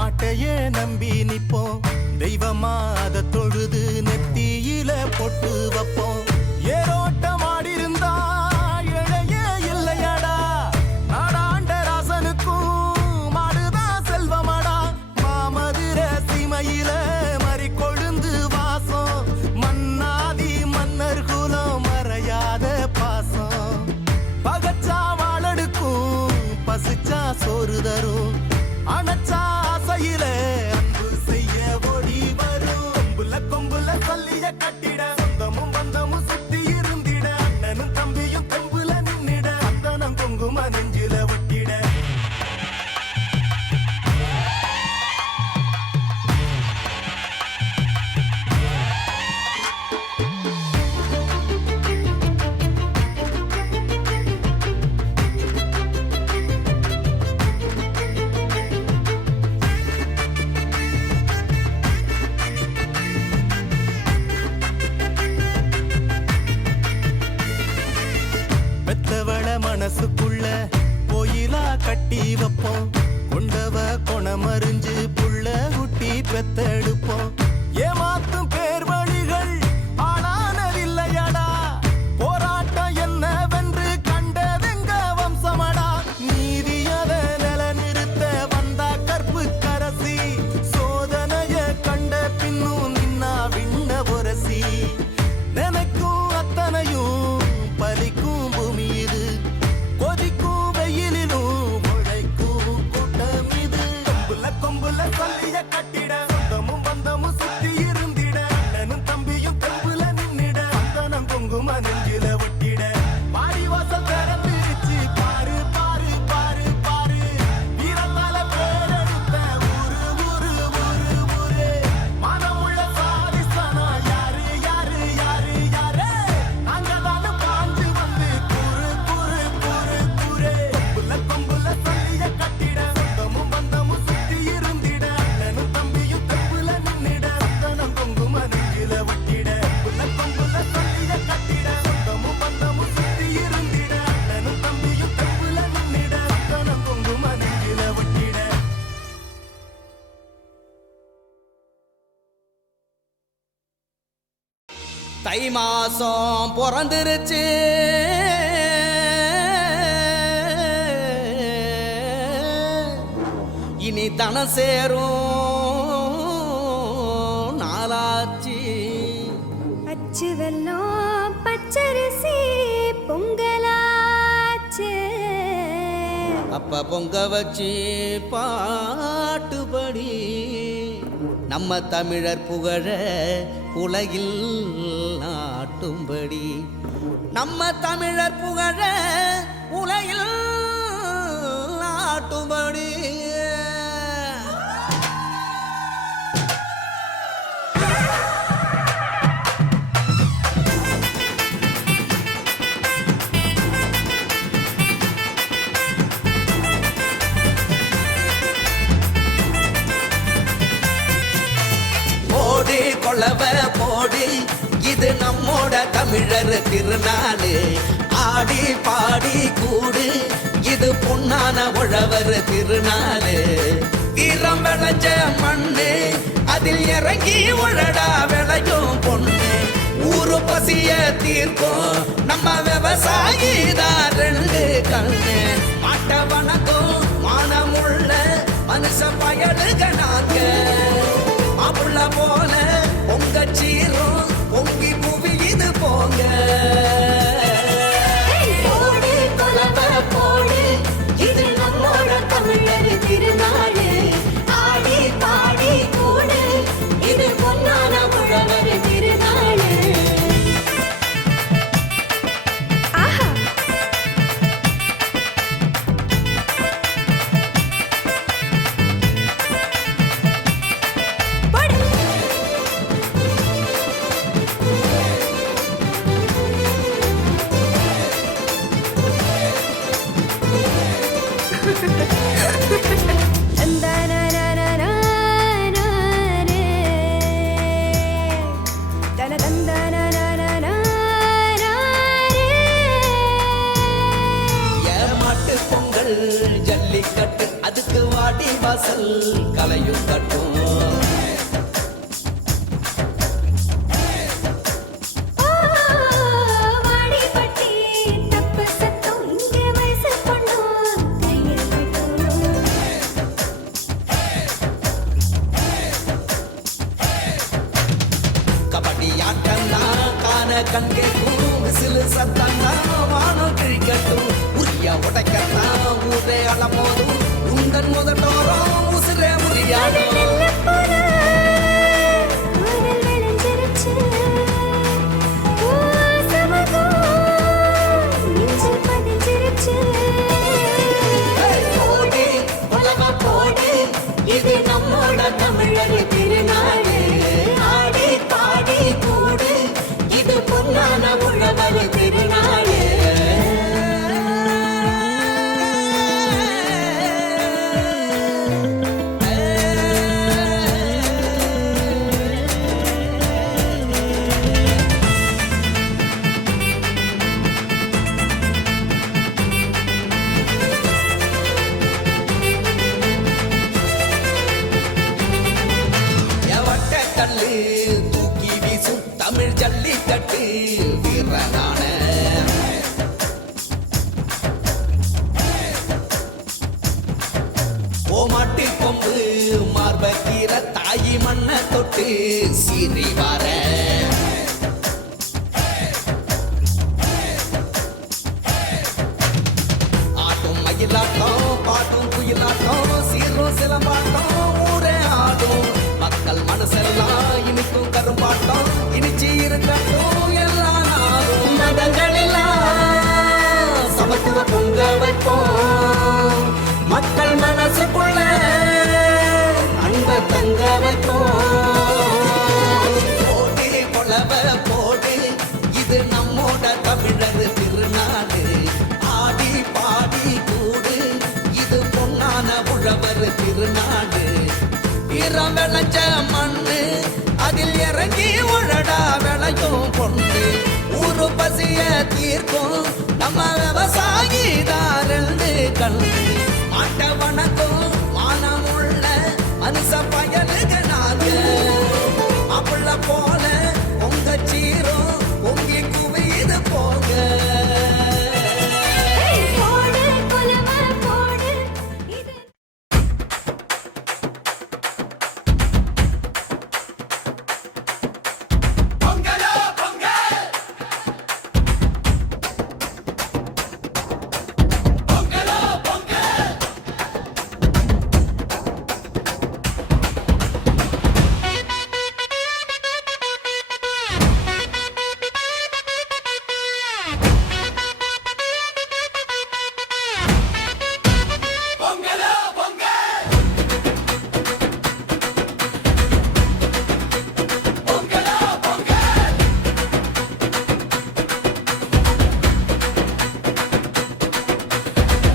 மாட்டையே நம்பி நிப்போம் தெய்வமா அத தொழுது நெத்தியில பொட்டு வைப்போம் ஏரோட்டம் ஆடிருந்தா இழையே இல்லையடா நாடாண்ட ராசனுக்கும் மாடுதான் செல்வமடா மாமதுர சீமையில மறி கொழுந்து வாசம் மன்னாதி மன்னர் குலம் மறையாத பாசம் பகச்சா வாழடுக்கும் பசிச்சா சோறு தரும் அனச்சா ஆசையில அன்பு செய்ய ஓடி வரும் கொம்புல சொல்லிய கட்டிட சொந்தமும் பந்தமும் சுத்தி இருந்திட அண்ணனும் தம்பியும் தெம்புல நின்னிட அந்தனம் குங்கும நெஞ்சில ஒட்டிட மனசுக்குள்ள கோயிலா கட்டி வைப்போம் கொண்டவ கொணமறிஞ்சு புள்ள குட்டி பெத்தெடுப்போம் ஏமாத்தும் பேர் வழிகள் ஆளானதில்லையடா போராட்டம் என்னவென்று கண்டதெங்க வம்சமடா நீதியத நில நிறுத்த வந்தா கற்பு கரசி சோதனைய கண்ட பின்னும் நின்னா விண்ண பொரசி நினைக்கும் அத்தனையும் பலிக்கும் பூமி இது கொதிக்கும் வெயிலிலும் உழைக்கும் கூட்டம் இது கொம்புல சொல்லிய கட்டிட சொந்தமும் பந்தமும் சுத்தி இருந்திட அண்ணனும் தம்பியும் தெம்புல நின்னிட அந்தனம் குங்கும நெஞ்சில ஒட்டிட பாரி வாசல் திறந்துருச்சு பாரு பாரு பாரு பாரு வீரத்தால பேரெடுத்த ஊரு ஊரு ஊரு ஊரு மனமுள்ள சாதிசனா யாரு யாரு யாரு யாரு நாங்க தானே பாஞ்சு வந்து கூறு கூறு கூறு கூறு கொம்புல சொல்லிய கட்டிட சொந்தமும் பந்தமும் சுத்தி இருந்திட அண்ணனும் தம்பியும் தெம்புல நின்னிட அந்தனம் குங்கும நெஞ்சில ஒட்டிட கொம்புல சொல்லிய கட்டிட சொந்தமும் பந்தமும் சுத்தி இருந்திட அண்ணனும் தம்பியும் தெம்புல நின்னிட அந்தனம் குங்கும நெஞ்சில ஒட்டிட தை மாசம் பிறந்துருச்சு இனி தனம் சேரும் நாளாச்சு அச்சு வெல்லம் பச்சரிசி பொங்கலாச்சு அப்ப பொங்க வச்சு பாட்டுபடி நம்ம தமிழர் புகழ உலகில் நாட்டும்படி நம்ம தமிழர் புகழ உலகில் நாட்டும்படி கொள்ளவ போடு இது நம்மோட தமிழர் திருநாளு ஆடி பாடி கூடு இது பொன்னான உழவர் திருநாளு வீரம் விளைஞ்ச மண்ணு அதில் இறங்கி உழடா விளையும் பொண்ணு ஊரு பசிய தீர்க்கும் நம்ம விவசாயி தான் ரெண்டு கண்ணு மாட்ட வணக்கம் மானமுள்ள மனுஷ பயலுக நாங்க மாப்புள்ள போல பொங்க சீரும் பொங்கி புவி இது போங்க போடு கொலவ போடு இது நம்மோட தமிழர் திருநாடு ஆடி பாடி கூடு இது பொன்னான உழவர் திருநாடு ஆஹா போடு இருக்கட்டும். வாடிப்பட்டி தப்பு சத்தம் இங்கே வயசு பொண்ணு கையில் விட்டோம். கபடி ஆட்டம்தான் காண கண்கேக்கும் விசிலு சத்தம்தான் வானம் கிழிக்கட்டும். உரிய உடைக்கத்தான் ஊரே அளப்போதும் உந்தன் முதட்டோரம் உசிரே முடியாடும். காதல் விளைஞ்சிருச்சு சமகம் நெஞ்சில் பதிஞ்சிருச்சு. போடு உலக போடு இது நம்மோட தமிழர் திருநாடு. ஆடி பாடி கூடு இது பொன்னான உழவர் திருநாடு. எவட்ட கல்லு தூக்கி வீசும் தமிழ் ஜல்லிக்கட்டு வீரனான ஓமாட்டி கொம்பு மார்பக்கீர தாயி மண்ண தொட்டு சீறி வார. ஆட்டும் மயிலாட்டம் பாட்டும் குயிலாட்டம் சீரும் சிலம்பாட்டம் ஊரே ஆடும். மக்கள் மனசெல்லாம் இனிக்கும் கரும்பாட்டம் இனிச்சு இருக்கட்டும் எல்லா நாளும். மதங்களெல்லாம் சமத்துவ பொங்க வைப்போம். மக்கள் மனசுக்குள்ள அன்ப தங்க வைப்போம். போடு கொலவ போடு இது நம்மோட தமிழர் திருநாடு. ஆடி பாடி கூடு இது பொன்னான உழவர் திருநாடு. இரம் விளைஞ்ச மண்ணு அதில் இறங்கி உழடா விளையும் பொண்ணு. ஊரு பசிய தீர்க்கும் நம்ம விவசாயிதாரந்து கண்ணு. மாட்ட வணக்கம் மானமுள்ள மனுஷ பயலுக்கு நாங்க மாப்பிள்ள போல உங்க சீரும் பொங்கி குவியுது போங்க. போடு கொலவ போடு இது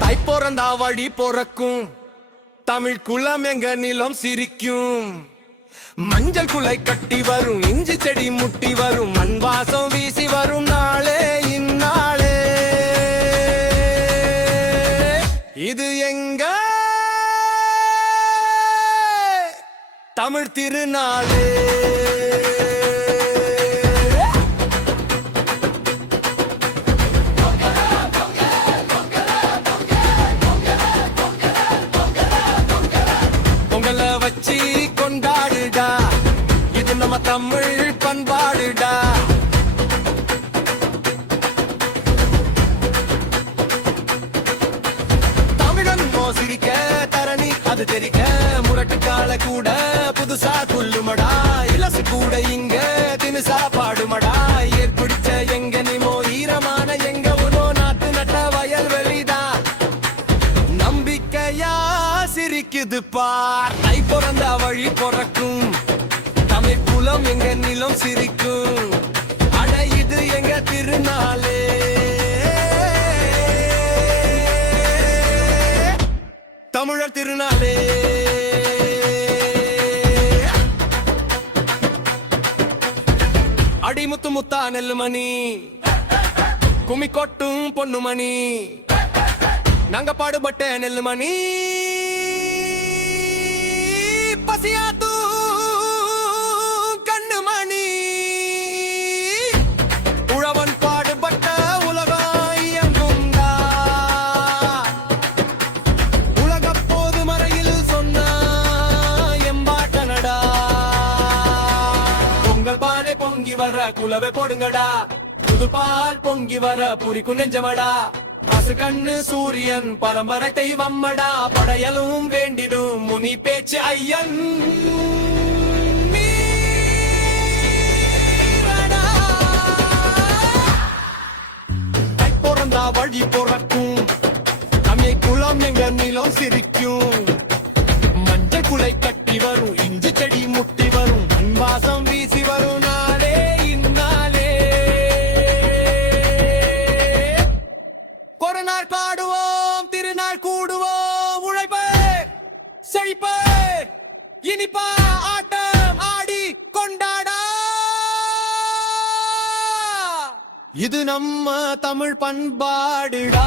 தை பிறந்தா வழி பிறக்கும் தமிழ் குலம் எங்க நிலம் சிரிக்கும். மஞ்சள் குலை கட்டி வரும் இஞ்சி செடி முட்டி வரும் மண் வாசம் வீசி வரும் நாளே இந்நாளே. இது எங்க தமிழ் திருநாளே. பொங்கலை வச்சு கொண்டாடுடா இது நம்ம தமிழ் பண்பாடுடா. தமிழன் மோசிரிக்க தரணி அது தெரிக்க முரட்டு கால கூட புதுசா துள்ளுமடா. இலசு கூட இங்க தினுசா பாடுமடா. ஏற்பிடிச்ச எங்க நிமோ ஈரமான எங்க உனோ நாட்டு நட்ட வயல் வெளிதா. நம்பிக்கையா சிரிக்குது பார் தை பிறந்தா வழி பிறக்கும் தமிழ் குலம் எங்க நிலம் சிரிக்கும். அட இது எங்க திருநாளே. தமிழர் திருநாளே. அடிமுத்து முத்தா நெல்லுமணி கும்மி கொட்டும் பொண்ணுமணி நாங்க பாடுபட்ட நெல்லுமணி வர குலவை போடுங்கடா புது பால் பொங்கி வர புரிக்கும் நெஞ்சமடா அசு கண்ணு சூரியன் பரம்பரை தெய்வம்மடா படையலும் வேண்டிடும் முனி பேச்சு ஐயன் மீறடா. கை பிறந்தா வழி பிறக்கும் தமிழ் குளம் எங்க நிலம் சிரிக்கும் மஞ்சள் குலை கட்டி வரும் இஞ்சி செடி முட்டி வரும் வாசம் வீசி வரும் நாளே இந்நாளே ஒரு நாள் பாடுவோம் திருநாள் கூடுவோம் உழைப்பே செழிப்பே இனிப்பா ஆட்டம் ஆடி கொண்டாடா இது நம்ம தமிழ் பண்பாடுடா